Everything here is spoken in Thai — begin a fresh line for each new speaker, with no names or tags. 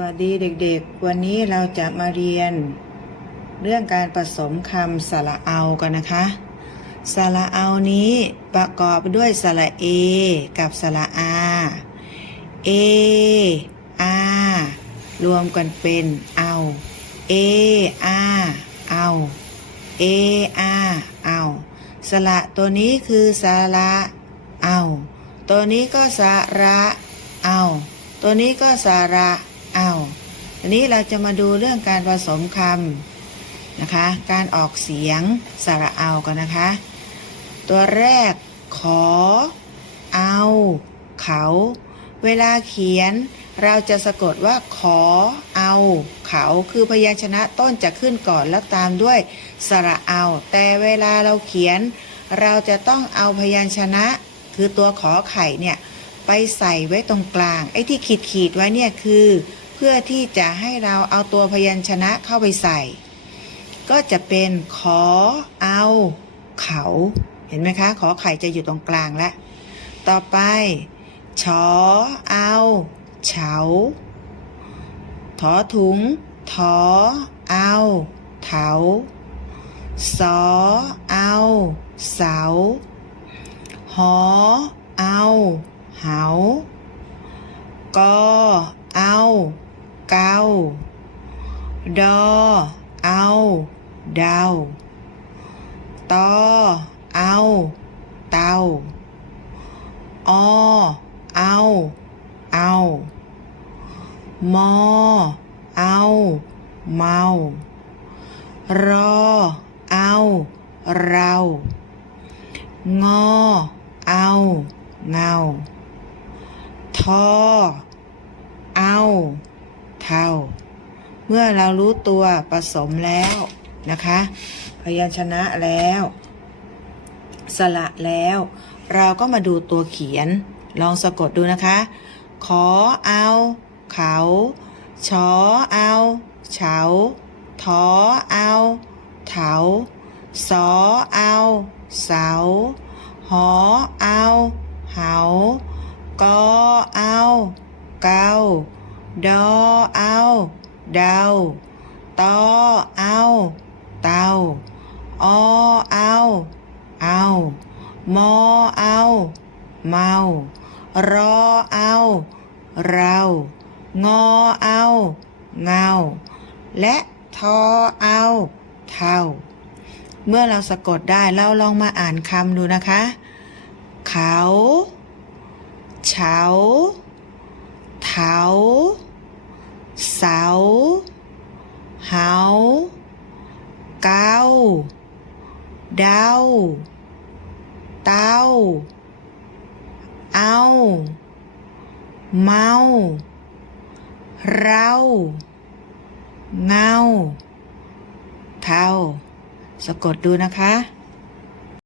วัสดีเด็กๆ วันนี้เราจะมาเรียน เรื่องการผสมคำสระเอากันนะคะ สระเอานี้ประกอบด้วยสระเอ กับสระอาเออารวมกันเป็นเอาเออาเอาเออาเอาสระตัวนี้คือสระเอา ตัวนี้ก็สระเอา ตัวนี้ก็สระ อาอันนี้เราจะมาดูเรื่องการผสมคำนะคะ การออกเสียงสระเอากันนะคะ ตัวแรกขอ เอา เขา เวลาเขียน เราจะสะกดว่าขอ เอา เขาคือพยัญชนะต้นจะขึ้นก่อนแล้วตามด้วยสระเอา แต่เวลาเราเขียน เราจะต้องเอาพยัญชนะ คือตัวขอไข่เนี่ยไปใส่ไว้ตรงกลาง ไอ้ที่ขีดขีดไว้เนี่ยคือ พื่อที่จะให้เราเอาตัวพยัญชนะเข้าไปใส่ ก็จะเป็นขอเอา เขาเห็นไหมคะ ขอไข่จะอยู่ตรงกลางแล้วต่อไปชอเอาเฉาถอถุงถอเอาเถาสอเอาเสาหอเอา เหากอเอา เกาดอ เอาดาวตอ เอา เตาอเอา เอามอ เอา เมารอ เอา เรา งอ เอา เงาทอ เอา เท่า เมื่อเรารู้ตัวผสมแล้วนะคะ พยัญชนะแล้ว สระแล้ว เราก็มาดูตัวเขียน ลองสะกดดูนะคะ ขอเอา เขาชอเอาเฉาทอเอาเถาสอเอาเสาหอเอา เหากอเอา เกา ดอเอาเดาตอเอาเตาอเอาเอามอเอาเมารอเอาเรา งอเอาเงา และทอเอาเท่า เมื่อเราสะกดได้เราลองมาอ่านคำดูนะคะ เขาเฉา เถาเสาเหาเกาเดาเต้าเอาเมาเราเงาเท่า สะกดดูนะคะ